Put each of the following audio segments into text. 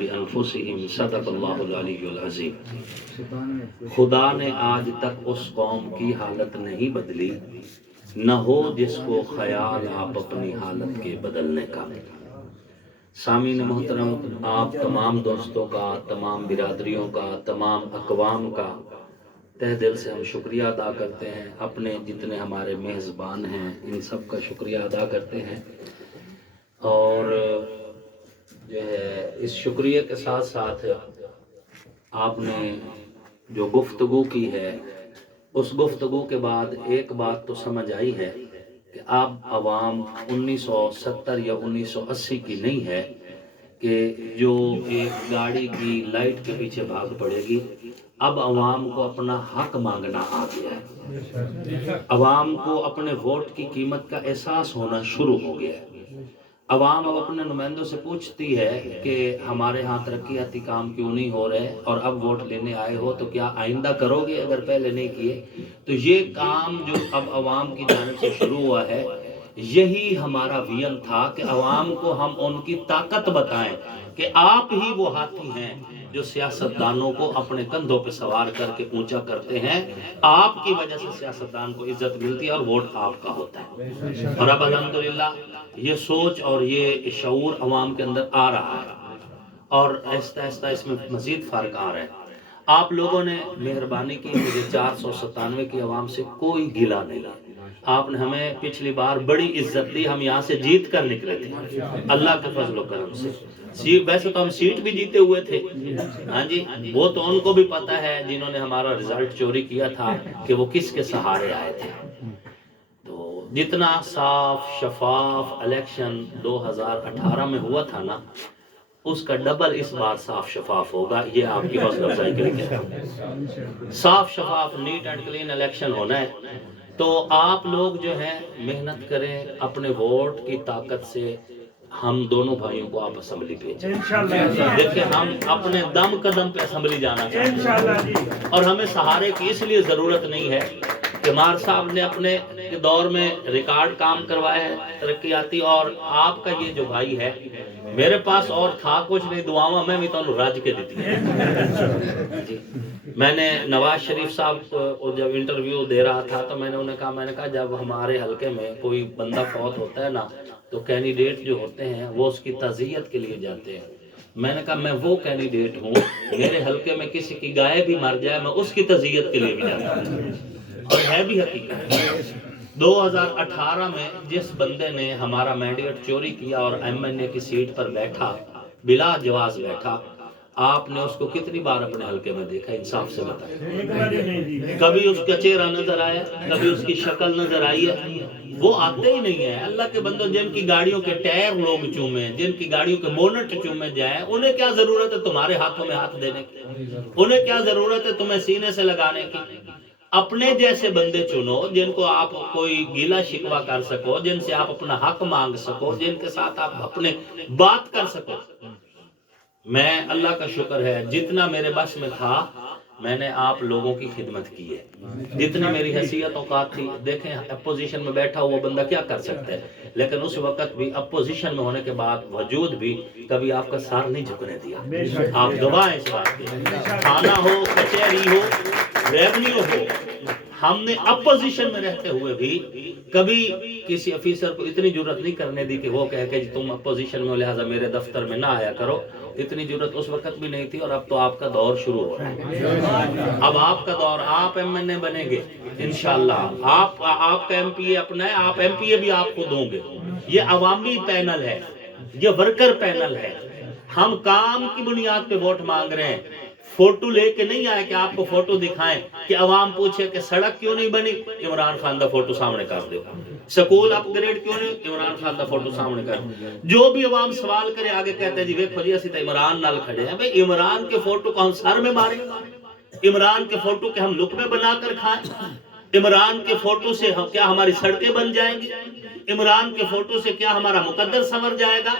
بأنفسهم صدق اللہ العلی العظیم۔ خدا نے آج تک اس قوم کی حالت نہیں بدلی، نہ ہو جس کو خیال آپ اپنی حالت کے بدلنے کا۔ سامعین محترم، آپ تمام دوستوں کا، تمام برادریوں کا، تمام اقوام کا تہ دل سے ہم شکریہ ادا کرتے ہیں۔ اپنے جتنے ہمارے میزبان ہیں ان سب کا شکریہ ادا کرتے ہیں، اور جو ہے اس شکریہ کے ساتھ ساتھ آپ نے جو گفتگو کی ہے، اس گفتگو کے بعد ایک بات تو سمجھ آئی ہے کہ اب عوام 1970 یا 1980 کی نہیں ہے کہ جو ایک گاڑی کی لائٹ کے پیچھے بھاگ پڑے گی۔ اب عوام کو اپنا حق مانگنا آ گیا ہے، عوام کو اپنے ووٹ کی قیمت کا احساس ہونا شروع ہو گیا ہے۔ عوام اب اپنے نمائندوں سے پوچھتی ہے کہ ہمارے ہاں ترقیاتی کام کیوں نہیں ہو رہے، اور اب ووٹ لینے آئے ہو تو کیا آئندہ کرو گے اگر پہلے نہیں کیے؟ تو یہ کام جو اب عوام کی جانب سے شروع ہوا ہے، یہی ہمارا ویژن تھا کہ عوام کو ہم ان کی طاقت بتائیں کہ آپ ہی وہ ہاتھی ہیں جو سیاستدانوں کو اپنے کندھوں پہ سوار کر کے اونچا کرتے ہیں۔ آپ کی وجہ سے سیاستدان کو عزت ملتی ہے اور ووٹ آپ کا ہوتا ہے۔ اور اب الحمدللہ یہ سوچ اور یہ شعور عوام کے اندر آ رہا ہے، اور آہستہ آہستہ اس میں مزید فرق آ رہا ہے۔ آپ لوگوں نے مہربانی کی، مجھے 497 کی عوام سے کوئی گلہ نہیں ہے۔ آپ نے ہمیں پچھلی بار بڑی عزت دی، ہم یہاں سے جیت کر نکلے تھے اللہ کے فضل و کرم سے۔ ویسے تو ہم سیٹ بھی جیتے ہوئے تھے، ہاں جی، وہ تو ان کو بھی پتہ ہے جنہوں نے ہمارا رزلٹ چوری کیا تھا کہ وہ کس کے سہارے آئے تھے۔ تو جتنا صاف شفاف الیکشن 2018 میں ہوا تھا نا، اس کا ڈبل اس بار صاف شفاف ہوگا، یہ آپ کی حوصلہ افزائی کے لیے کہتا ہوں۔ صاف شفاف نیٹ اینڈ کلین الیکشن ہونا ہے، تو آپ لوگ جو ہے محنت کریں، اپنے ووٹ کی طاقت سے ہم دونوں بھائیوں کو آپ اسمبلی بھیجیں۔ دیکھیں ہم اپنے دم قدم پہ اسمبلی جانا چاہتے ہیں، اور ہمیں سہارے کی اس لیے ضرورت نہیں ہے کہ مار صاحب نے اپنے دور میں ریکارڈ کام کروایا ہے ترقیاتی، اور آپ کا یہ جو بھائی ہے، میرے پاس اور تھا کچھ نہیں، دعاواں میں بھی تو راج کے دیتی ہے۔ میں نے نواز شریف صاحب کو جب انٹرویو دے رہا تھا تو میں نے انہیں کہا جب ہمارے حلقے میں کوئی بندہ فوت ہوتا ہے نا، تو کینڈیڈیٹ جو ہوتے ہیں وہ اس کی تعزیت کے لیے جاتے ہیں۔ میں نے کہا میں وہ کینڈیڈیٹ ہوں، میرے حلقے میں کسی کی گائے بھی مر جائے میں اس کی تعزیت کے لیے بھی جاتا ہوں، اور ہے بھی حقیقت۔ 2018 میں جس بندے نے ہمارا مینڈیٹ چوری کیا اور MNA کی سیٹ پر بیٹھا، بلا جواز بیٹھا، آپ نے اس کو کتنی بار اپنے حلقے میں دیکھا؟ انصاف سے بتائیں۔ کبھی اس کا چہرہ نظر آیا؟ کبھی اس کی شکل نظر آئی ہے؟ وہ آتے ہی نہیں ہیں۔ اللہ کے بندوں، جن کی گاڑیوں کے ٹائر لوگ چومیں، جن کی گاڑیوں کے بونٹ چومے جائیں، انہیں کیا ضرورت ہے تمہارے ہاتھوں میں ہاتھ دینے کی؟ انہیں کیا ضرورت ہے تمہیں سینے سے لگانے کی؟ اپنے جیسے بندے چنو جن کو آپ کوئی گیلا شکوہ کر سکو، جن سے آپ اپنا حق مانگ سکو، جن کے ساتھ آپ اپنے بات کر سکو۔ میں اللہ کا شکر ہے جتنا میرے بس میں تھا میں نے آپ لوگوں کی خدمت کی ہے، جتنی میری حیثیت اوقات تھی۔ دیکھیں اپوزیشن میں بیٹھا ہوا بندہ کیا کر سکتا ہے، لیکن اس وقت بھی اپوزیشن میں ہونے کے بعد وجود بھی کبھی آپ کا سر نہیں جھکنے دیا۔ آپ گواہ ہیں اس بات کے، تھانہ ہو، کچہری ہو، ریونیو ہو، ہم نے اپوزیشن میں رہتے ہوئے بھی کبھی کسی افیسر کو اتنی جرت نہیں کرنے دی کہ وہ کہے کہ تم اپوزیشن میں ہو لہٰذا میرے دفتر میں نہ آیا کرو۔ اتنی جرت اس وقت بھی نہیں تھی، اور اب تو آپ کا دور شروع ہو رہا ہے۔ اب آپ کا دور، آپ MNA بنیں گے انشاءاللہ، آپ کا MPA اپنا ہے، آپ MPA بھی آپ کو دوں گے۔ یہ عوامی پینل ہے، یہ ورکر پینل ہے، ہم کام کی بنیاد پہ ووٹ مانگ رہے ہیں۔ فوٹو لے کے نہیں آئے کہ آپ کو فوٹو دکھائیں کہ عوام پوچھے کہ سڑک کیوں نہیں بنی، عمران خان دا فوٹو سامنے کر دو۔ سکول اپ گریڈ کیوں نہیں، عمران خان دا فوٹو سامنے کر دو۔ جو بھی عوام سوال کرے آگے کہتے ہیں جی ویکھو جی اسی تے عمران نال کھڑے ہیں۔ بھئی عمران کے فوٹو کو ہم سر میں ماریں، عمران کے فوٹو کے ہم لقمے بنا کر کھائیں، عمران کے فوٹو سے کیا ہماری سڑکیں بن جائیں گی، عمران کے فوٹو سے کیا ہمارا مقدر سنور جائے گا؟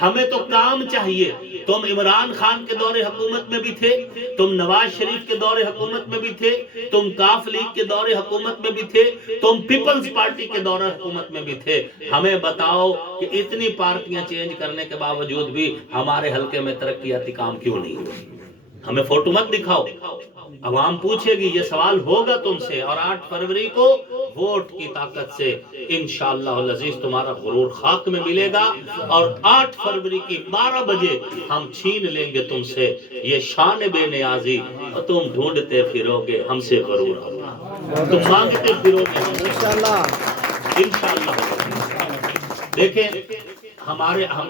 ہمیں تو کام چاہیے. تم عمران خان کے دور حکومت میں بھی تھے, تم نواز شریف کے دور حکومت میں بھی تھے, تم کاف لیگ کے دور حکومت میں بھی تھے, تم پیپلز پارٹی کے دور حکومت میں بھی تھے. ہمیں بتاؤ کہ اتنی پارٹیاں چینج کرنے کے باوجود بھی ہمارے حلقے میں ترقیاتی کام کیوں نہیں ہوئے؟ ہمیں فوٹو مت دکھاؤ. عوام پوچھے گی, یہ سوال ہوگا تم سے, اور 8 فروری کو ووٹ کی طاقت سے انشاءاللہ العزیز تمہارا غرور خاک میں ملے گا, اور 8 فروری کی 12 بجے ہم چھین لیں گے تم سے یہ شان بے نیازی, اور تم ڈھونڈتے پھرو گے ہم سے غرور اللہ, تم مانگتے پھرو گے انشاءاللہ. دیکھیں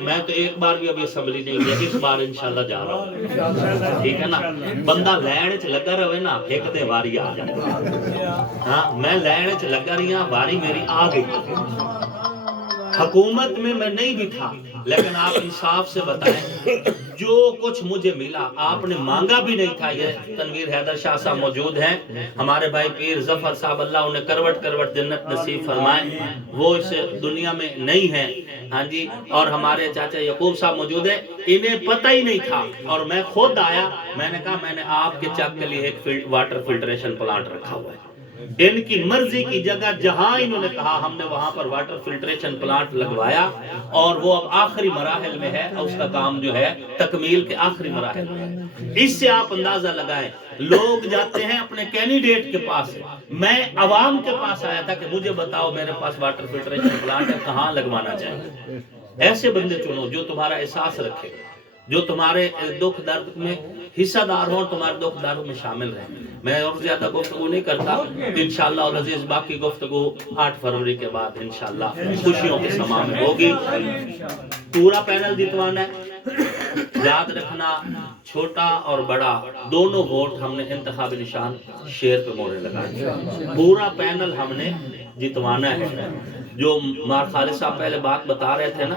میں تو ایک بار بھی ابھی اسمبلی نہیں گیا, اس بار انشاءاللہ جا رہا ہوں, ٹھیک ہے نا. بندہ لین چ لگا رہے نا, ایک دے واری آ جائے. ہاں میں لین چ لگا رہی ہوں, واری میری آ گئی. حکومت میں نہیں بھی تھا, لیکن آپ انصاف سے بتائیں جو کچھ مجھے ملا آپ نے مانگا بھی نہیں تھا. یہ تنویر حیدر شاہ صاحب موجود ہیں, ہمارے بھائی پیر ظفر صاحب, اللہ انہیں کروٹ کروٹ جنت نصیب فرمائے, وہ اس دنیا میں نہیں ہیں. ہاں جی, اور ہمارے چاچا یعقوب صاحب موجود ہیں, انہیں پتہ ہی نہیں تھا, اور میں خود آیا, میں نے کہا میں نے آپ کے چک کے لیے ایک واٹر فلٹریشن پلانٹ رکھا ہوا ہے. ان کی مرضی کی جگہ جہاں انہوں نے کہا ہم نے وہاں پر واٹر فلٹریشن پلانٹ لگوایا, اور وہ اب آخری مراحل میں ہے, اس کا کام جو ہے تکمیل کے آخری مراحل میں ہے. اس سے آپ اندازہ لگائیں, لوگ جاتے ہیں اپنے کینڈیڈیٹ کے پاس, میں عوام کے پاس آیا تھا کہ مجھے بتاؤ میرے پاس واٹر فلٹریشن پلانٹ ہے, کہاں لگوانا چاہیے. ایسے بندے چنو جو تمہارا احساس رکھے, جو تمہارے دکھ درد میں حصہ دار ہوں, تمہارے دکھ درد میں شامل رہیں. میں اور زیادہ گفتگو نہیں کرتا, انشاءاللہ العزیز باقی گفتگو 8 فروری کے بعد انشاءاللہ خوشیوں کے سما میں ہوگی. پورا پینل جتوانا ہے, یاد رکھنا چھوٹا اور بڑا دونوں ووٹ ہم نے انتخابی نشان شیر پہ مورے لگائے. پورا پینل ہم نے جتوانا ہے. جو مار خالد صاحب پہلے بات بتا رہے تھے نا,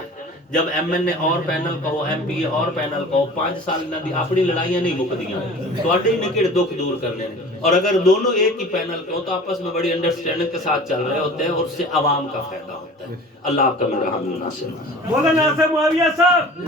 جب ایم این اے اور پینل کہو, ایم پی اے اور پینل کہو, 5 سال نہ دی اپنی لڑائیاں نہیں مکدیاں, تو اڈے ہی نکڑ دکھ دور کرنے. اور اگر دونوں ایک ہی پینل کہو تو آپس میں بڑی انڈرسٹینڈنگ کے ساتھ چل رہے ہوتے ہیں, اور اس سے عوام کا فائدہ ہوتا ہے. اللہ آپ کا میرا حامی ناصر. مولانا معاویہ صاحب